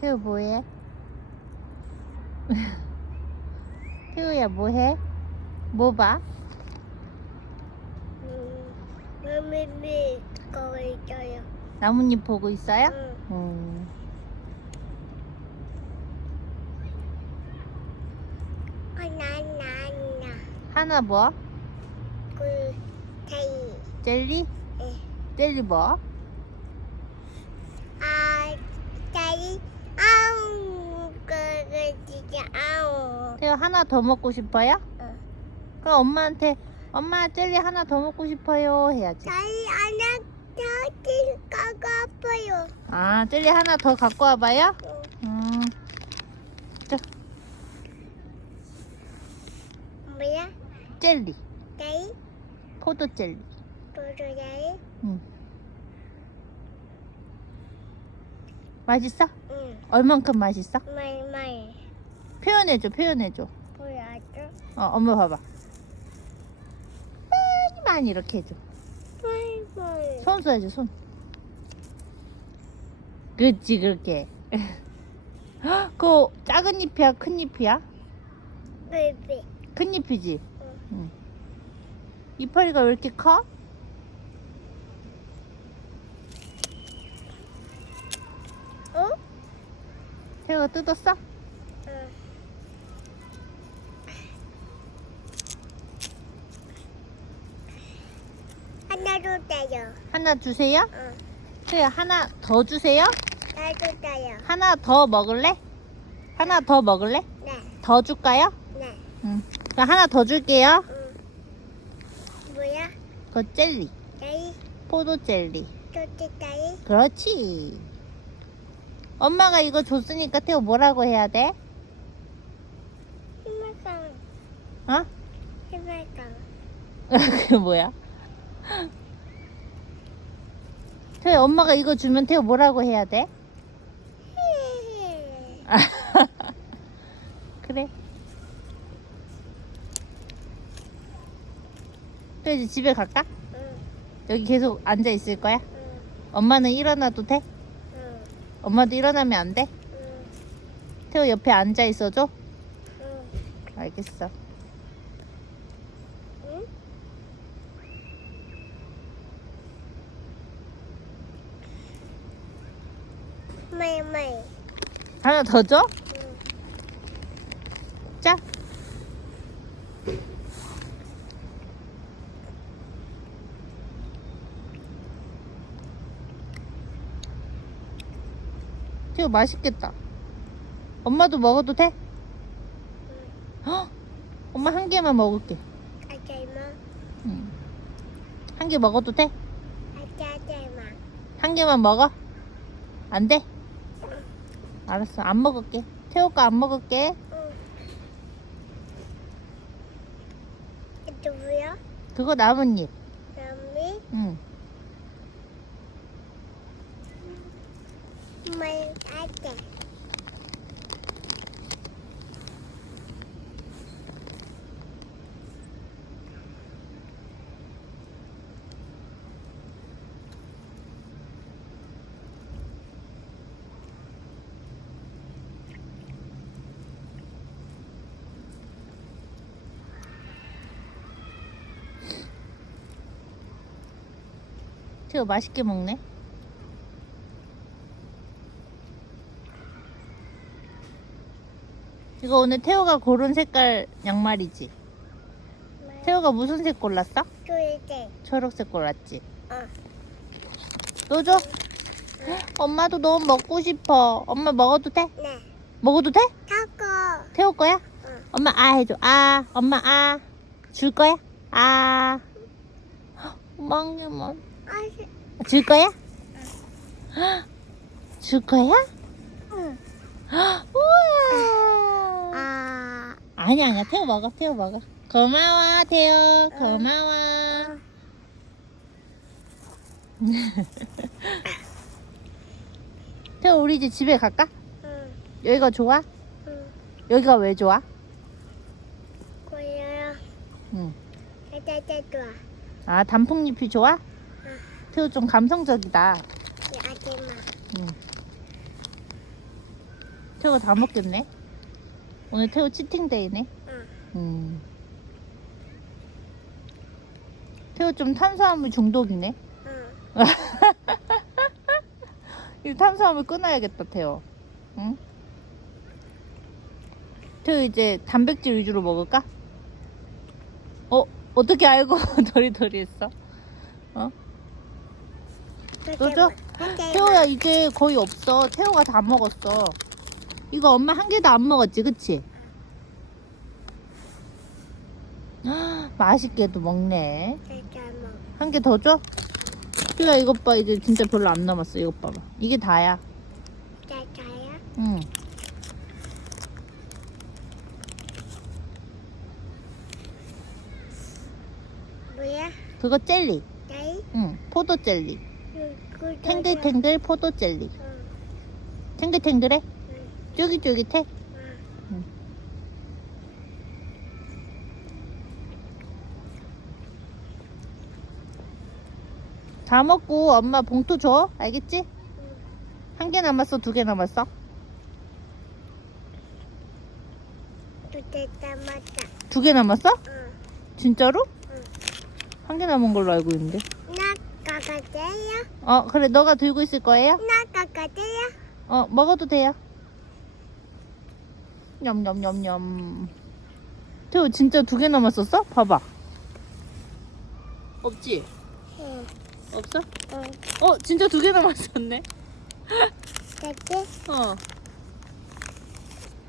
태우 뭐해? 태우야 뭐해? 뭐 봐? 음, 매매매 거있어요 나뭇잎 보고 있어요? 응. 음. 하나나나 하나 뭐? 그 테이 젤리? 예. 젤리 뭐? 아 테이 아우 그거 진짜 태우 하나 더 먹고 싶어요? 응. 그럼 엄마한테 엄마 젤리 하나 더 먹고 싶어요 해야지. 테이 하나 더 가고 아파요 아 젤리 하나 더 갖고 와봐요? 응. 음. 자 뭐야 젤리 테이 포도 젤리. 도도자이 응. 맛있어? 응 얼만큼 맛있어? 말말 표현해줘 표현해줘. 보여줘 어 엄마 봐봐. 많이 많이 이렇게 해줘. 말말 손 써야지 손. 그치 그렇게. 그 작은 잎이야 큰 잎이야? 베이비 큰 잎이지. 응. 응. 이파리가 왜 이렇게 커? 어? 태우가 뜯었어? 응. 따요. 하나 주세요. 응. 태우 하나 더 주세요. 나도 따요. 하나 더 먹을래? 하나 더 먹을래? 네, 더 줄까요? 네. 응. 그럼 하나 더 줄게요. 응. 뭐야? 그 젤리. 따이? 포도 젤리. 따이? 그렇지. 엄마가 이거 줬으니까 태우 뭐라고 해야 돼? 희망강. 어? 희망강. 그게 뭐야? 태우 엄마가 이거 주면 태우 뭐라고 해야 돼? 그래. 태우 이제 집에 갈까? 응, 여기 계속 앉아 있을 거야? 응, 엄마는 일어나도 돼? 응, 엄마도 일어나면 안 돼? 응, 태우 옆에 앉아 있어줘? 응. 알겠어. 응? 마이. 하나 더 줘? 응. 자. 태우 맛있겠다. 엄마도 먹어도 돼? 응. 헉! 엄마 한 개만 먹을게. 아자이마. 응. 한 개 먹어도 돼? 아자자이마. 한 개만 먹어? 안 돼? 알았어. 안 먹을게. 태우 거안 먹을게. 응. 이거 뭐야? 그거 나뭇잎. 남이 응. 마이 아자. 태우 맛있게 먹네. 이거 오늘 태우가 고른 색깔 양말이지? 태우가 무슨 색 골랐어? 조이제. 초록색 골랐지? 어. 또 줘? 엄마도 너무 먹고 싶어. 엄마 먹어도 돼? 네. 먹어도 돼? 타코. 태우 거야? 응. 엄마 아 해줘. 아. 엄마 아. 줄 거야? 아. 엄마 한 개만. 줄 거야? 줄 거야? 응. 우와. 아. 아니야 아니야 태우 먹어 태우 먹어. 고마워 태우 고마워. 태우 우리 이제 집에 갈까? 응. 여기가 좋아? 응. 여기가 왜 좋아? 고여요. 응. 좋아. 아 단풍잎이 좋아? 태우 좀 감성적이다. 아줌마. 응. 태우가 다 먹겠네. 오늘 태우 치팅데이네. 응. 음. 태우 좀 탄수화물 중독이네. 응. 이 탄수화물 끊어야겠다, 태우. 응? 태우 이제 단백질 위주로 먹을까? 어, 어떻게 알고 도리도리 했어? 어? 너 줘? 태호야 이제 거의 없어. 태호가 다 먹었어. 이거 엄마 한 개도 안 먹었지, 그치? 아, 맛있게도 먹네. 한 개 더 줘? 태호야 이것 봐, 이제 진짜 별로 안 남았어. 이것 봐봐. 이게 다야. 응. 뭐야? 그거 젤리. 나이? 응. 포도 젤리. 탱글탱글 포도 젤리. 응. 탱글탱글해? 응. 쫄깃쫄깃해? 응. 다 먹고 엄마 봉투 줘. 알겠지? 응. 한개 남았어? 두 개 남았어? 또 됐다 맞다. 두개 남았어? 응. 진짜로? 응. 한 개 남은 걸로 알고 있는데. 나 가가세요? 어, 그래. 너가 들고 있을 거예요? 나 가가세요? 어, 먹어도 돼요. 냠냠냠냠. 태우 진짜 두 개 남았었어? 봐봐. 없지? 응. 없어? 응. 어, 진짜 두 개 남았었네. 됐지? 어.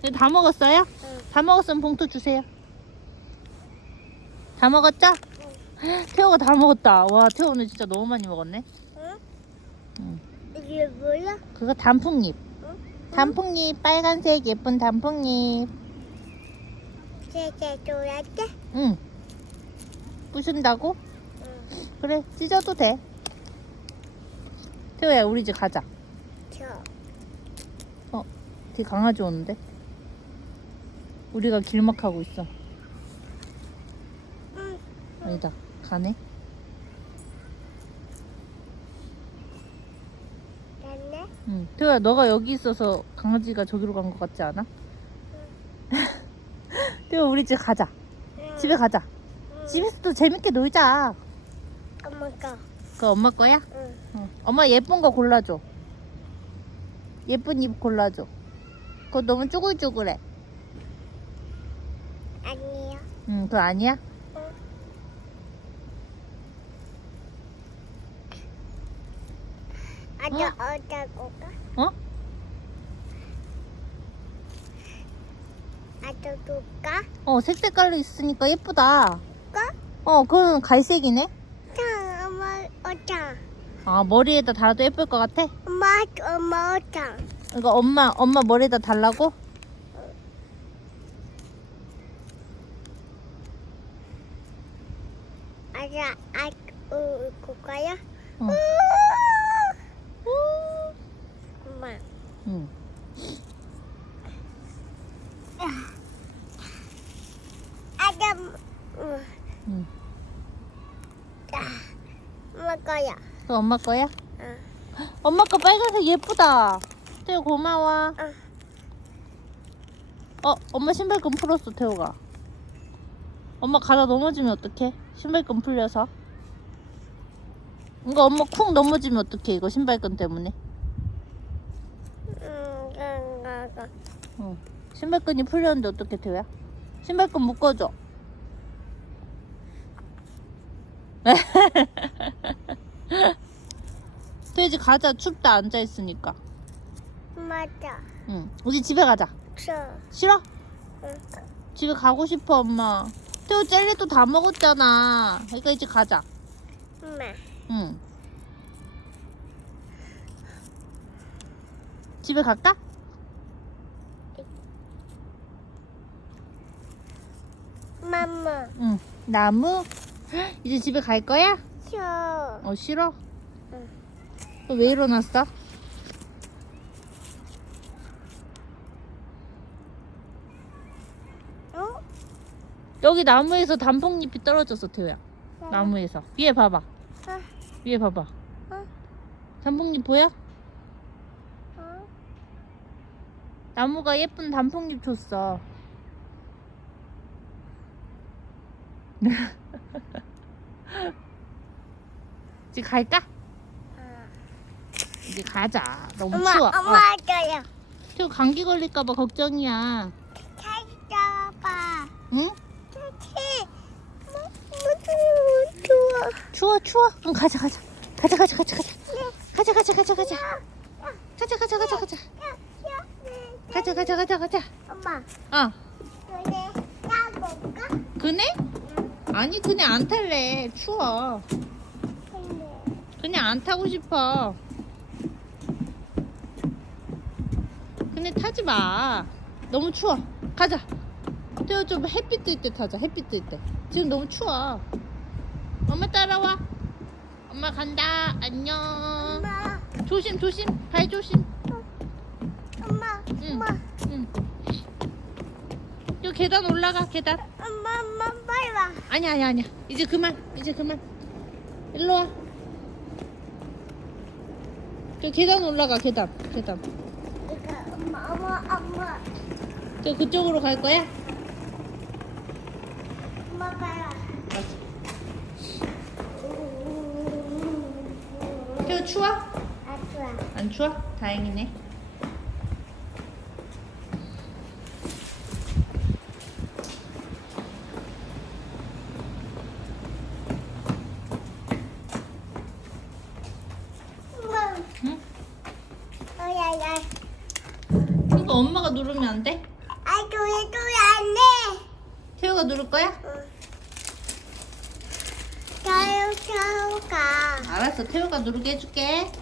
이제 다 먹었어요? 응. 다 먹었으면 봉투 주세요. 다 먹었죠? 태호가 다 먹었다. 와, 태호 오늘 진짜 너무 많이 먹었네. 응? 응. 이게 뭐야? 그거 단풍잎. 응? 단풍잎, 빨간색 예쁜 단풍잎. 제제 돌았지? 응. 부순다고? 응. 그래, 찢어도 돼. 태호야, 우리 집 가자. 저. 되게 강아지 오는데? 우리가 길막하고 있어. 응. 아니다. 가네. 응. 태호야, 너가 여기 있어서 강아지가 저기로 간 것 같지 않아? 태호, 우리 집 가자. 응. 집에 가자. 응. 집에서도 재밌게 놀자. 엄마 거. 그거 엄마 거야? 응. 응. 엄마 예쁜 거 골라줘. 예쁜 입 골라줘. 그거 너무 쭈글쭈글해. 아니에요. 응, 그거 아니야? 아저 어? 어디고 가? 어? 아저 둘까? 어, 색 색깔로 있으니까 예쁘다. 까? 어, 그건 갈색이네. 자, 엄마 어장. 아, 머리에다 달아도 예쁠 것 같아? 엄마 엄마 어장. 이거 엄마, 엄마 머리에다 달라고? 아자 아 어, 그거야? 응. 엄마. 응. 아자 응. 응. 엄마 거야. 그거 엄마 거야? 응. 엄마 거 빨간색 예쁘다. 태호 고마워. 응. 어, 엄마 신발끈 풀었어, 태호가. 엄마 가다 넘어지면 어떡해? 신발끈 풀려서. 이거 엄마 쿵 넘어지면 어떡해, 이거 신발끈 때문에. 응. 가가. 응. 신발끈이 풀렸는데 어떻게 태호야? 신발끈 묶어줘. 돼지 가자, 춥다, 앉아 있으니까. 맞아. 응. 우리 집에 가자. 저. 싫어? 응. 집에 가고 싶어, 엄마. 태호 젤리도 다 먹었잖아. 그러니까 이제 가자. 엄마. 응. 집에 갈까? 마마. 응. 나무? 헉, 이제 집에 갈 거야? 저. 어, 싫어? 응. 너왜 일어났어? 어? 여기 나무에서 단풍잎이 떨어졌어, 태호야. 나무에서. 위에 봐봐. 어? 위에 봐봐. 어? 단풍잎 보여? 어? 나무가 예쁜 단풍잎 줬어. 이제 갈까? 이제 가자. 너무 엄마, 추워. 엄마 어. 줘요. 저 감기 걸릴까봐 걱정이야. 찾아봐. 응? 찾지. 무슨 좋아. 추워 추워. 응 가자 가자. 가자 가자 가자 가자. 가자 가자 가자 가자. 가자 가자 가자 가자. 가자 가자 가자 가자. 엄마, 어. 그래 따볼까? 그네? 아니 그네 안 탈래. 추워. 근데 그냥 안 타고 싶어. 그네 타지 마. 너무 추워. 가자. 저, 좀 햇빛 뜰 때 타자. 햇빛 뜰 때. 지금 너무 추워. 엄마 따라와. 엄마 간다. 안녕. 엄마, 조심 조심. 발 조심. 엄마, 응. 엄마, 응. 저 계단 올라가. 계단. 엄마, 엄마 빨리 와. 아니야 아니야 아니야. 이제 그만. 이제 그만. 일로 와. 저 계단 올라가. 계단. 계단. 엄마, 엄마, 엄마, 저 그쪽으로 갈 거야? 엄마 빨리 와. 저 추워? 아 좋아. 안 추워? 다행이네. 엄마, 응? 어야야. 이거 엄마가 누르면 안 돼? 아 도야 도야 안 돼. 태우가 누를 거야? 자유 자유가. 알았어. 태우가 누르게 해줄게. 응.